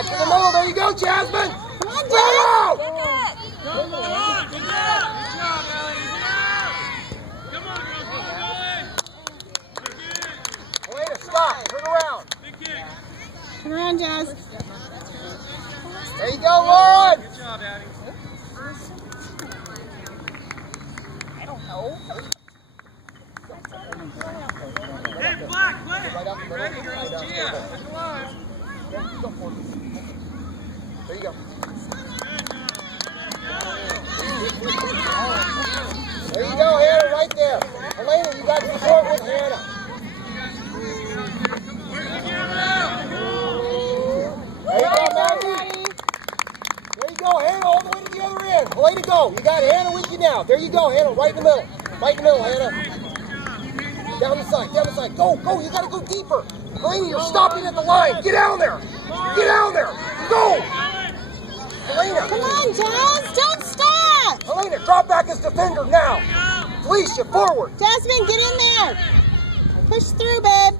Back to the middle. There you go, Jasmine. Come on, Go out. Jazz. Come on, good job, Ellie. Come on, girls. Elena, stop. Turn around. Big kick. Turn around, Jazz. There you go, Lauren. Good job, Addie. I don't know. Hey, Black, play. Right up the middle. Ready, girls? Right up. Gia, look alive. There you go. There you go. There you go, Hannah, right there. Elena, you got to support with Hannah. There you go, Maggie. There you go, Hannah, all the way to the other end. Way to go. You got Hannah with you now. There you go, Hannah, right in the middle. Right in the middle, Hannah. Down the side, down the side. Go, go, you got to go deeper. Elena, you're stopping at the line. Get down there. Get down there. Go. Elena. Come on, Jazz. Don't stop. Elena, drop back as defender now. Felicia, forward. Jasmine, get in there. Push through, babe.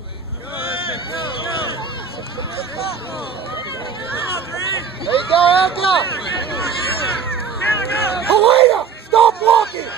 There you go, Erica. Elena, stop walking.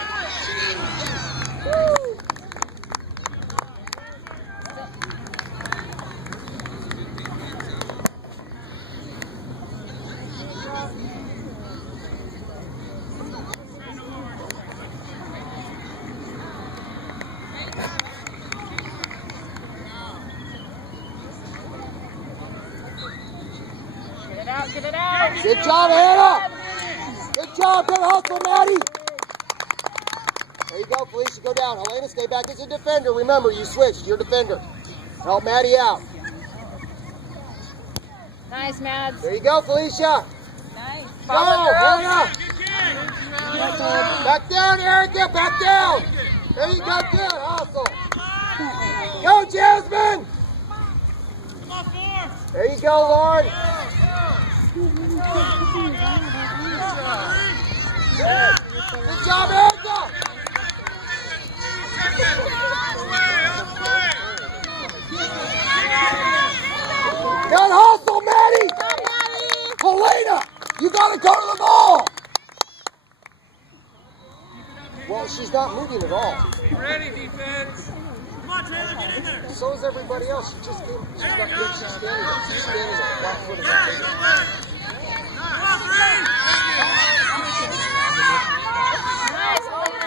Get it out. Good job, Hannah. Good job. Good hustle, Maddie. There you go, Felicia. Go down. Elena, stay back as a defender. Remember, you switched. You're defender. Help Maddie out. Nice, Mads. There you go, Felicia. Nice. Go, Hannah. Back down, Erica. Back down. There you go. Good hustle. Go, Jasmine. There you go, Lauren. Good job, Erica. Good hustle, Maddie. Helena, you got to go to the ball. Well, she's not moving at all. Ready, defense. Come on, Taylor, get in there. So is everybody else. She just came. She's got good. She's standing there. She's standing there. Flat footed.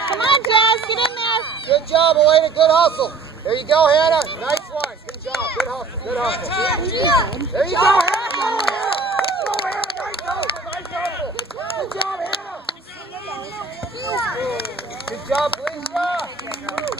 Come on, Jazz. Get in there. Good job, Elena. Good hustle. There you go, Hannah. Nice one. Good job. Good hustle. Good hustle. There you go, Hannah. Go, Hannah. Go, Hannah. Nice hustle. Nice hustle. Good job, Hannah. Good job, Felicia.